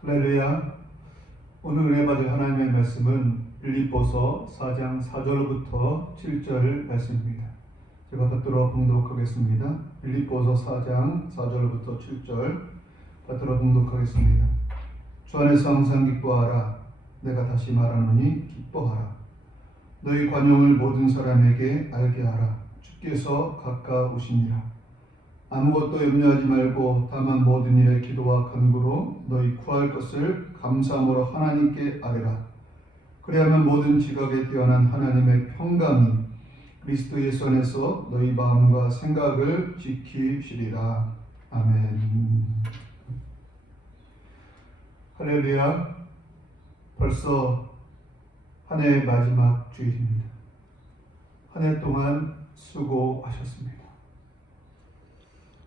할렐루야. 오늘 은혜 받을 하나님의 말씀은 빌립보서 4장 4절부터 7절 말씀입니다. 제가 받들어 봉독하겠습니다. 빌립보서 4장 4절부터 7절 받들어 봉독하겠습니다. 주 안에서 항상 기뻐하라. 내가 다시 말하노니 기뻐하라. 너희 관용을 모든 사람에게 알게 하라. 주께서 가까우시니라. 아무것도 염려하지 말고 다만 모든 일에 기도와 간구로 너희 구할 것을 감사함으로 하나님께 아뢰라. 그리하면 모든 지각에 뛰어난 하나님의 평강이 그리스도 예수 안에서 너희 마음과 생각을 지키시리라. 아멘. 할렐루야. 벌써 한 해의 마지막 주일입니다. 한 해 동안 수고하셨습니다.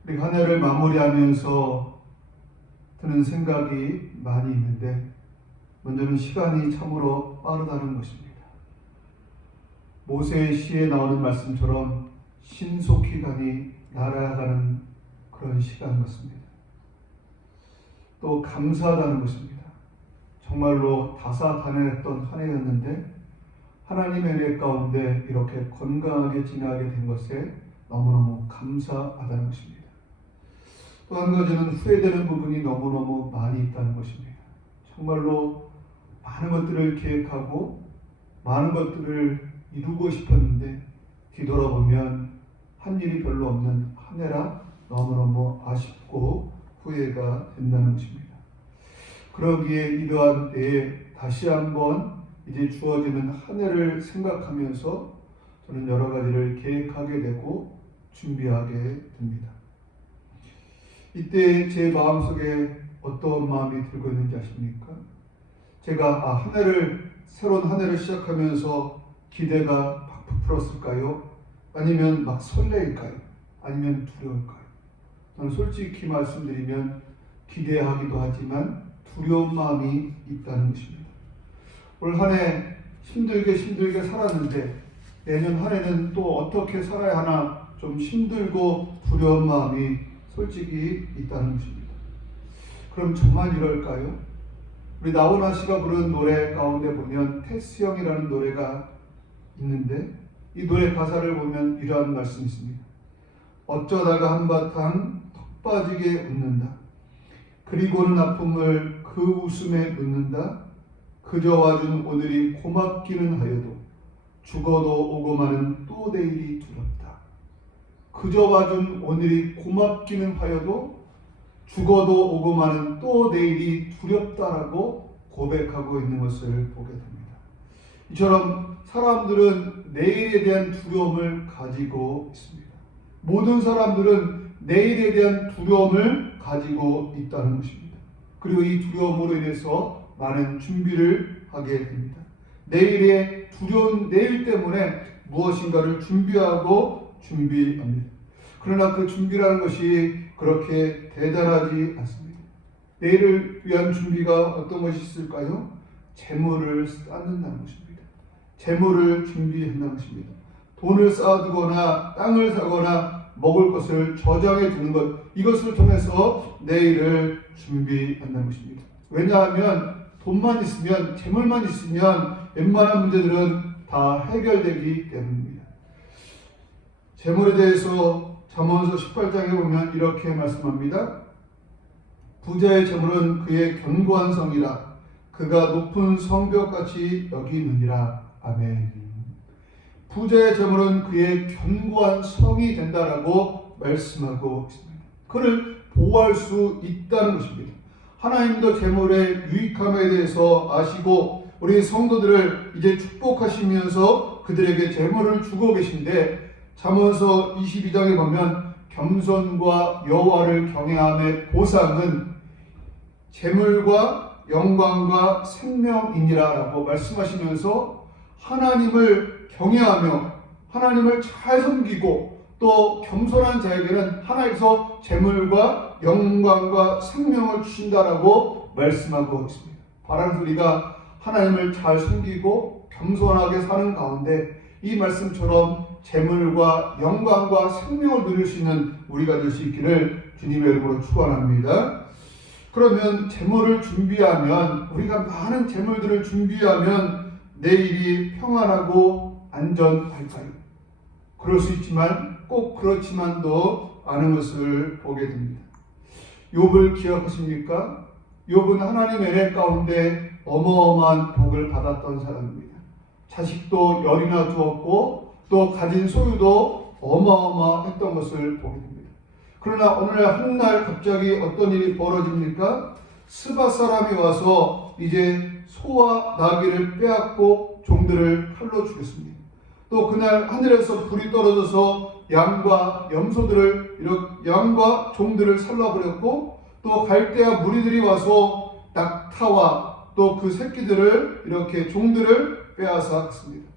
우리 한 해를 마무리하면서 드는 생각이 많이 있는데, 먼저는 시간이 참으로 빠르다는 것입니다. 모세의 시에 나오는 말씀처럼 신속히 가니 날아가는 그런 시간 같습니다. 또 감사하다는 것입니다. 정말로 다사다난했던 한 해였는데 하나님의 은혜 가운데 이렇게 건강하게 지나게 된 것에 너무너무 감사하다는 것입니다. 또 한 가지는 후회되는 부분이 너무너무 많이 있다는 것입니다. 정말로 많은 것들을 계획하고 많은 것들을 이루고 싶었는데 뒤돌아보면 한 일이 별로 없는 한 해라 너무너무 아쉽고 후회가 된다는 것입니다. 그러기에 이러한 때에 다시 한번 이제 주어지는 한 해를 생각하면서 저는 여러 가지를 계획하게 되고 준비하게 됩니다. 이때 제 마음속에 어떤 마음이 들고 있는지 아십니까? 제가 새로운 한 해를 시작하면서 기대가 막 부풀었을까요? 아니면 막 설레일까요? 아니면 두려울까요? 저는 솔직히 말씀드리면 기대하기도 하지만 두려운 마음이 있다는 것입니다. 올 한 해 힘들게 살았는데 내년 한 해는 또 어떻게 살아야 하나 좀 힘들고 두려운 마음이 솔직히 있다는 것입니다. 그럼 정말 이럴까요? 우리 나훈아 씨가 부른 노래 가운데 보면 테스형이라는 노래가 있는데 이 노래 가사를 보면 이러한 말씀이 있습니다. 어쩌다가 한바탕 턱 빠지게 웃는다. 그리고는 아픔을 그 웃음에 넣는다. 그저 와준 오늘이 고맙기는 하여도 죽어도 오고 마는 또 내일이 두렵다. 그저 와준 오늘이 고맙기는 하여도 죽어도 오고 마는 또 내일이 두렵다라고 고백하고 있는 것을 보게 됩니다. 이처럼 사람들은 내일에 대한 두려움을 가지고 있습니다. 모든 사람들은 내일에 대한 두려움을 가지고 있다는 것입니다. 그리고 이 두려움으로 인해서 많은 준비를 하게 됩니다. 내일의 두려운 내일 때문에 무엇인가를 준비합니다. 그러나 그 준비라는 것이 그렇게 대단하지 않습니다. 내일을 위한 준비가 어떤 것이 있을까요? 재물을 쌓는다는 것입니다. 재물을 준비한다는 것입니다. 돈을 쌓아두거나 땅을 사거나 먹을 것을 저장해 두는 것, 이것을 통해서 내일을 준비한다는 것입니다. 왜냐하면 돈만 있으면, 재물만 있으면 웬만한 문제들은 다 해결되기 때문입니다. 재물에 대해서 잠언서 18장에 보면 이렇게 말씀합니다. 부자의 재물은 그의 견고한 성이라. 그가 높은 성벽같이 여기느니라. 아멘. 부자의 재물은 그의 견고한 성이 된다라고 말씀하고 있습니다. 그를 보호할 수 있다는 것입니다. 하나님도 재물의 유익함에 대해서 아시고 우리 성도들을 이제 축복하시면서 그들에게 재물을 주고 계신데, 잠언서 22장에 보면 겸손과 여호와를 경외함의 보상은 재물과 영광과 생명이니라 라고 말씀하시면서 하나님을 경외하며 하나님을 잘 섬기고 또 겸손한 자에게는 하나님께서 재물과 영광과 생명을 주신다라고 말씀하고 있습니다. 바라는 소리가 하나님을 잘 섬기고 겸손하게 사는 가운데 이 말씀처럼 재물과 영광과 생명을 누릴 수 있는 우리가 될 수 있기를 주님의 이름으로 축원합니다. 그러면 재물을 준비하면, 우리가 많은 재물들을 준비하면 내일이 평안하고 안전할까요? 그럴 수 있지만 꼭 그렇지만도 않은 것을 보게 됩니다. 욥을 기억하십니까? 욥은 하나님의 은혜 가운데 어마어마한 복을 받았던 사람입니다. 자식도 열이나 두었고 또 가진 소유도 어마어마했던 것을 보게 됩니다. 그러나 어느 한날 갑자기 어떤 일이 벌어집니까? 스바 사람이 와서 이제 소와 나귀를 빼앗고 종들을 칼로 죽였습니다. 또 그날 하늘에서 불이 떨어져서 양과 종들을 살라버렸고, 또 갈대아 무리들이 와서 낙타와 또 그 새끼들을 이렇게 종들을 빼앗아 갔습니다.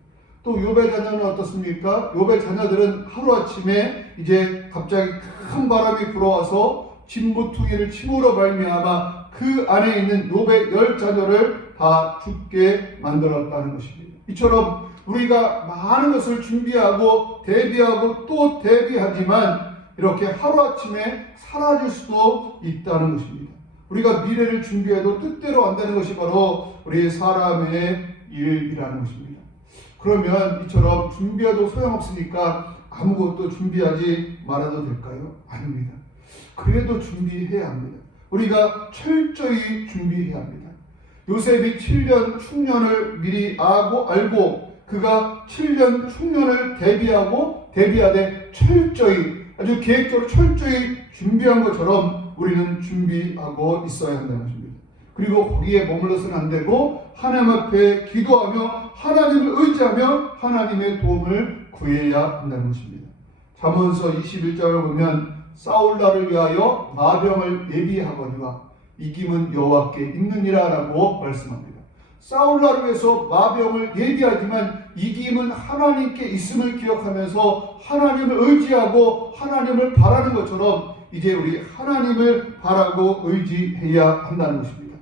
또 욥의 자녀는 어떻습니까? 욥의 자녀들은 하루아침에 이제 갑자기 큰 바람이 불어와서 진부퉁이를 침으로 말미암아 그 안에 있는 욥의 10자녀를 다 죽게 만들었다는 것입니다. 이처럼 우리가 많은 것을 준비하고 대비하고 또 대비하지만 이렇게 하루아침에 사라질 수도 있다는 것입니다. 우리가 미래를 준비해도 뜻대로 안 되는 것이 바로 우리 사람의 일이라는 것입니다. 그러면 이처럼 준비해도 소용없으니까 아무것도 준비하지 말아도 될까요? 아닙니다. 그래도 준비해야 합니다. 우리가 철저히 준비해야 합니다. 요셉이 7년 충년을 미리 알고 그가 7년 충년을 대비하되 철저히, 아주 계획적으로 철저히 준비한 것처럼 우리는 준비하고 있어야 한다는 것입니다. 그리고 거기에 머물러서는 안 되고 하나님 앞에 기도하며 하나님을 의지하며 하나님의 도움을 구해야 한다는 것입니다. 잠언서 21장을 보면 싸울 날을 위하여 마병을 예비하거니와 이김은 여호와께 있느니라 라고 말씀합니다. 싸울 날을 위해서 마병을 예비하지만 이김은 하나님께 있음을 기억하면서 하나님을 의지하고 하나님을 바라는 것처럼 이제 우리 하나님을 바라고 의지해야 한다는 것입니다.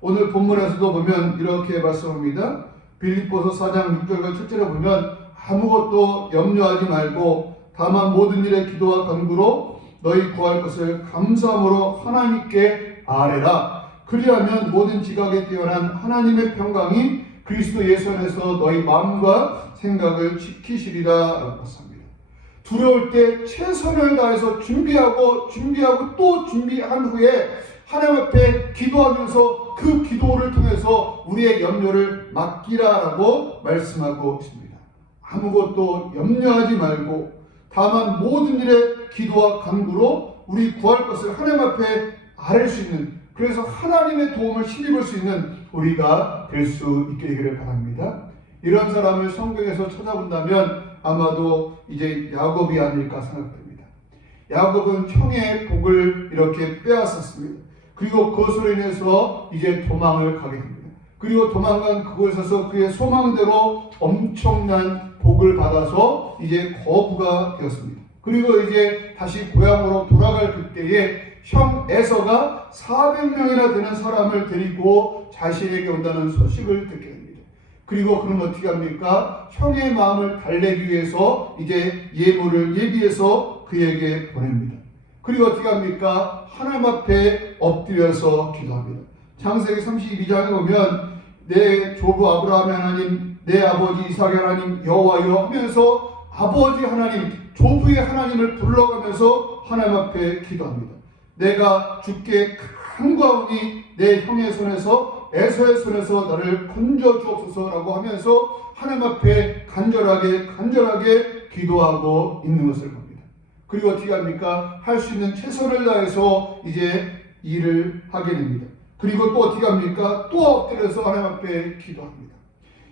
오늘 본문에서도 보면 이렇게 말씀합니다. 빌립보서 4장 6절과 7절에 보면 아무것도 염려하지 말고 다만 모든 일에 기도와 간구로 너희 구할 것을 감사함으로 하나님께 아뢰라. 그리하면 모든 지각에 뛰어난 하나님의 평강이 그리스도 예수 안에서 너희 마음과 생각을 지키시리라 라고 했습니다. 두려울 때 최선을 다해서 준비하고 또 준비한 후에 하나님 앞에 기도하면서 그 기도를 통해서 우리의 염려를 맡기라라고 말씀하고 있습니다. 아무것도 염려하지 말고 다만 모든 일에 기도와 간구로 우리 구할 것을 하나님 앞에 아뢰 수 있는, 그래서 하나님의 도움을 힘입을 수 있는 우리가 될 수 있게 되기를 바랍니다. 이런 사람을 성경에서 찾아본다면 아마도 이제 야곱이 아닐까 생각됩니다. 야곱은 형의 복을 이렇게 빼앗았습니다. 그리고 그것으로 인해서 이제 도망을 가게 됩니다. 그리고 도망간 그곳에서 그의 소망대로 엄청난 복을 받아서 이제 거부가 되었습니다. 그리고 이제 다시 고향으로 돌아갈 그때에 형 에서가 400명이나 되는 사람을 데리고 자신에게 온다는 소식을 듣게 됩니다. 그리고 그는 어떻게 합니까? 형의 마음을 달래기 위해서 이제 예물을 예비해서 그에게 보냅니다. 그리고 어떻게 합니까? 하나님 앞에 엎드려서 기도합니다. 창세기 32장에 보면 내 조부 아브라함의 하나님, 내 아버지 이삭의 하나님 여호와여 하면서 아버지 하나님, 조부의 하나님을 불러가면서 하나님 앞에 기도합니다. 내가 주께 간구하오니 내 형의 손에서 에서의 손에서 나를 건져 주옵소서라고 하면서 하나님 앞에 간절하게 기도하고 있는 것을 봅니다. 그리고 어떻게 합니까? 할 수 있는 최선을 다해서 이제 일을 하게 됩니다. 그리고 또 어떻게 합니까? 또 엎드려서 하나님 앞에 기도합니다.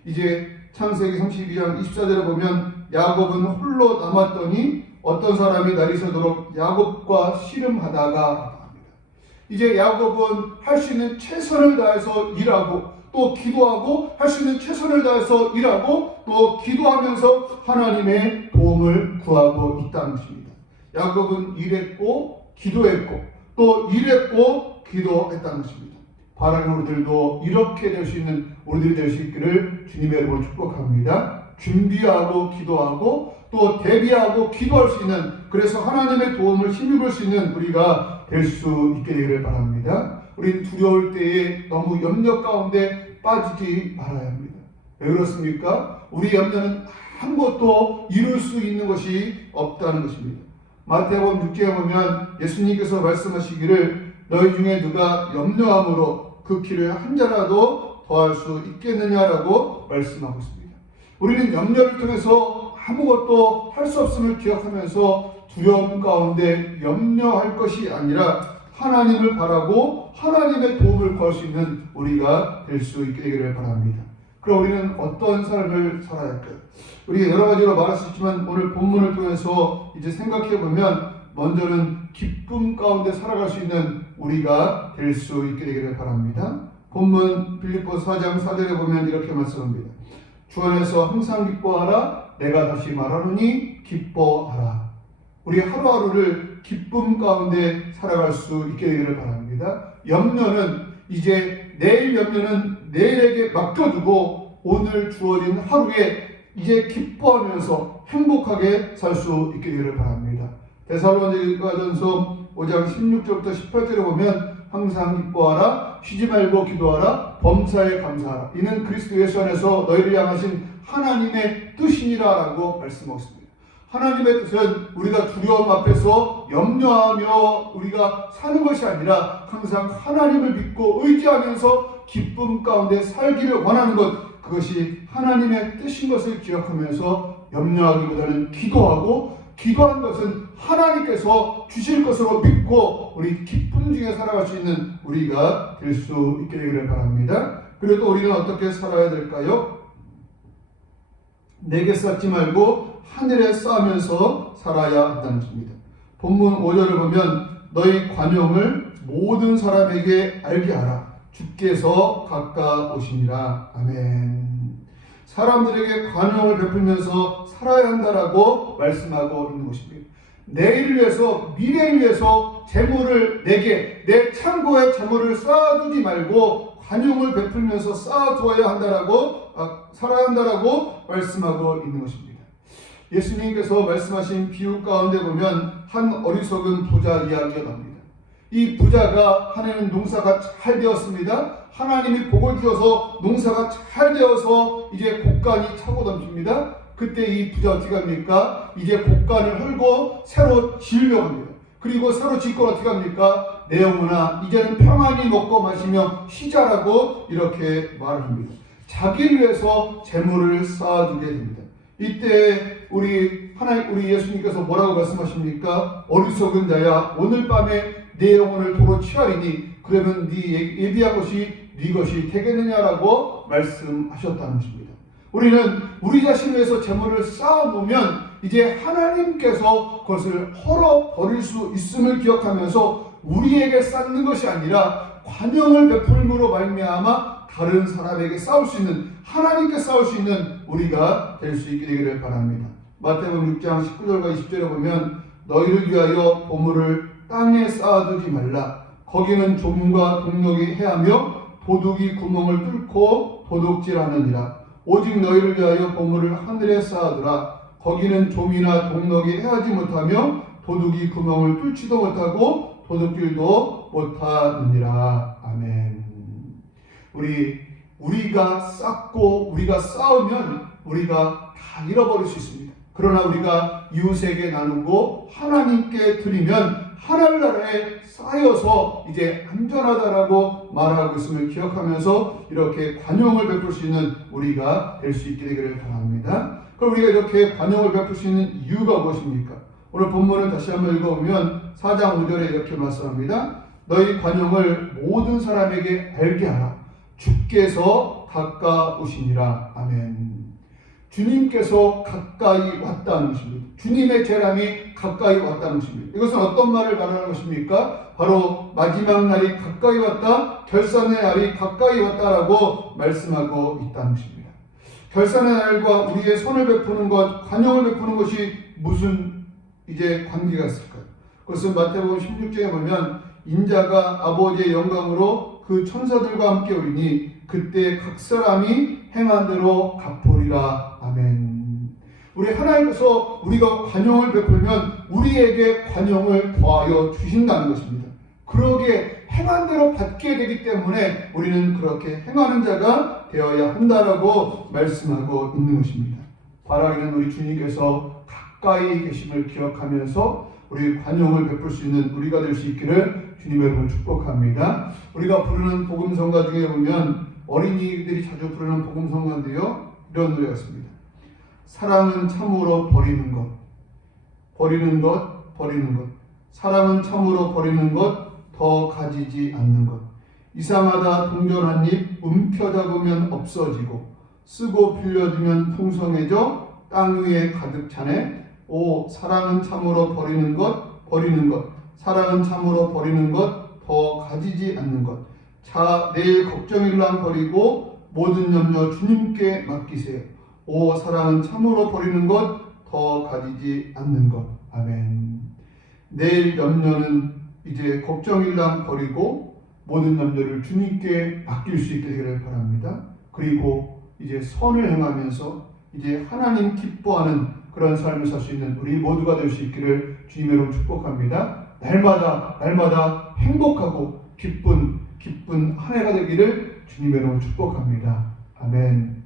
이제 창세기 32장 24절에 보면 야곱은 홀로 남았더니 어떤 사람이 날이 새도록 야곱과 씨름하다가 합니다. 이제 야곱은 할 수 있는 최선을 다해서 일하고 또 기도하고 할 수 있는 최선을 다해서 일하고 또 기도하면서 하나님의 도움을 구하고 있다는 것입니다. 야곱은 일했고 기도했고 또 일했고 기도했다는 것입니다. 바라는 우리들도 이렇게 될 수 있는 우리들이 될 수 있기를 주님의 이름으로 축복합니다. 준비하고 기도하고 또 대비하고 기도할 수 있는, 그래서 하나님의 도움을 힘입을 수 있는 우리가 될 수 있게 되기를 바랍니다. 우린 두려울 때에 너무 염려 가운데 빠지지 말아야 합니다. 왜 그렇습니까? 우리 염려는 아무것도 이룰 수 있는 것이 없다는 것입니다. 마태복음 6장에 보면 예수님께서 말씀하시기를 너희 중에 누가 염려함으로 그 길을 한 자라도 더할 수 있겠느냐라고 말씀하고 있습니다. 우리는 염려를 통해서 아무것도 할 수 없음을 기억하면서 두려움 가운데 염려할 것이 아니라 하나님을 바라고 하나님의 도움을 구할 수 있는 우리가 될 수 있게 되기를 바랍니다. 그럼 우리는 어떤 삶을 살아야 할까요? 우리가 여러 가지로 말할 수 있지만 오늘 본문을 통해서 이제 생각해 보면 먼저는 기쁨 가운데 살아갈 수 있는 우리가 될 수 있게 되기를 바랍니다. 본문 빌립보서 4장 4절에 보면 이렇게 말씀합니다. 주 안에서 항상 기뻐하라. 내가 다시 말하노니 기뻐하라. 우리 하루하루를 기쁨 가운데 살아갈 수 있게 되기를 바랍니다. 염려는 이제 내일 염려는 내일에게 맡겨두고 오늘 주어진 하루에 이제 기뻐하면서 행복하게 살 수 있게 되기를 바랍니다. 데살로니가전서 5장 16절부터 18절에 보면 항상 기뻐하라, 쉬지 말고 기도하라, 범사에 감사하라. 이는 그리스도 예수 안에서 너희를 향하신 하나님의 뜻이니라 라고 말씀하고 있습니다. 하나님의 뜻은 우리가 두려움 앞에서 염려하며 우리가 사는 것이 아니라 항상 하나님을 믿고 의지하면서 기쁨 가운데 살기를 원하는 것, 그것이 하나님의 뜻인 것을 기억하면서 염려하기보다는 기도하고, 기도한 것은 하나님께서 주실 것으로 믿고 우리 기쁨 중에 살아갈 수 있는 우리가 될 수 있게 되기를 바랍니다. 그리고 또 우리는 어떻게 살아야 될까요? 내게 쌓지 말고 하늘에 쌓으면서 살아야 한다는 것입니다. 본문 5절을 보면 너희 관용을 모든 사람에게 알게 하라. 주께서 가까우시니라. 아멘. 사람들에게 관용을 베풀면서 살아야 한다라고 말씀하고 있는 것입니다. 내일을 위해서, 미래를 위해서 재물을 내게, 내 창고에 재물을 쌓아두지 말고 관용을 베풀면서 쌓아두어야 한다라고, 살아야 한다라고 말씀하고 있는 것입니다. 예수님께서 말씀하신 비유 가운데 보면 한 어리석은 부자 이야기가 나옵니다. 이 부자가 하나님 농사가 잘 되었습니다. 하나님이 복을 주셔서 농사가 잘 되어서 이제 곡간이 차고 넘칩니다. 그때 이 부자 어떻게 합니까? 이제 곡간을 헐고 새로 지으려고 합니다. 그리고 새로 짓고 어떻게 합니까? 내 영혼아 이제는 평안히 먹고 마시며 쉬자라고 이렇게 말을 합니다. 자기를 위해서 재물을 쌓아두게 됩니다. 이때 우리 예수님께서 뭐라고 말씀하십니까? 어리석은 자야 오늘 밤에 내 영혼을 도로 취하리니 그러면 네 예비한 것이 네 것이 되겠느냐라고 말씀하셨다는 것입니다. 우리는 우리 자신을 위해서 재물을 쌓아놓으면 이제 하나님께서 그것을 헐어버릴 수 있음을 기억하면서 우리에게 쌓는 것이 아니라 관용을 베풀므로 말미암아 다른 사람에게 쌓을 수 있는, 하나님께 쌓을 수 있는 우리가 될 수 있게 되기를 바랍니다. 마태복음 6장 19절과 20절에 보면 너희를 위하여 보물을 땅에 쌓아두지 말라. 거기는 좀과 동력이 해하며 도둑이 구멍을 뚫고 도둑질하느니라. 오직 너희를 위하여 보물을 하늘에 쌓아두라. 거기는 좀이나 동력이 해하지 못하며 도둑이 구멍을 뚫지도 못하고 도둑질도 못하느니라. 아멘. 우리가 쌓고 우리가 쌓으면 우리가 다 잃어버릴 수 있습니다. 그러나 우리가 이웃에게 나누고 하나님께 드리면 하늘나라에 쌓여서 이제 안전하다라고 말하고 있음을 기억하면서 이렇게 관용을 베풀 수 있는 우리가 될 수 있게 되기를 바랍니다. 그럼 우리가 이렇게 관용을 베풀 수 있는 이유가 무엇입니까? 오늘 본문을 다시 한번 읽어보면 4장 5절에 이렇게 말씀합니다. 너희 관용을 모든 사람에게 알게 하라. 주께서 가까우시니라. 아멘. 주님께서 가까이 왔다는 것입니다. 주님의 재림이 가까이 왔다는 것입니다. 이것은 어떤 말을 말하는 것입니까? 바로 마지막 날이 가까이 왔다, 결산의 날이 가까이 왔다라고 말씀하고 있다는 것입니다. 결산의 날과 우리의 선을 베푸는 것, 관용을 베푸는 것이 무슨 이제 관계가 있을까요? 그것은 마태복음 16장에 보면 인자가 아버지의 영광으로 그 천사들과 함께 오리니 그때 각 사람이 행한 대로 갚으리라. 아멘. 우리 하나님께서 우리가 관용을 베풀면 우리에게 관용을 더하여 주신다는 것입니다. 그러게 행한 대로 받게 되기 때문에 우리는 그렇게 행하는 자가 되어야 한다라고 말씀하고 있는 것입니다. 바라기는 우리 주님께서 가까이 계심을 기억하면서 우리 관용을 베풀 수 있는 우리가 될 수 있기를 주님의 이름으로 축복합니다. 우리가 부르는 복음성가 중에 보면 어린이들이 자주 부르는 복음성가인데요, 이런 노래가 있습니다. 사랑은 참으로 버리는 것, 버리는 것, 버리는 것. 사랑은 참으로 버리는 것, 더 가지지 않는 것. 이상하다 동전 한 입 움켜잡으면 없어지고 쓰고 빌려주면 풍성해져 땅 위에 가득 차네. 오, 사랑은 참으로 버리는 것, 버리는 것. 사랑은 참으로 버리는 것, 더 가지지 않는 것. 자, 내일 걱정일랑 버리고 모든 염려 주님께 맡기세요. 오, 사랑은 참으로 버리는 것, 더 가지지 않는 것. 아멘. 내일 염려는 이제 걱정일랑 버리고 모든 염려를 주님께 맡길 수 있게 되기를 바랍니다. 그리고 이제 선을 행하면서 이제 하나님 기뻐하는 그런 삶을 살 수 있는 우리 모두가 될 수 있기를 주님의 이름으로 축복합니다. 날마다 행복하고 기쁜 한 해가 되기를 주님의 이름으로 축복합니다. 아멘.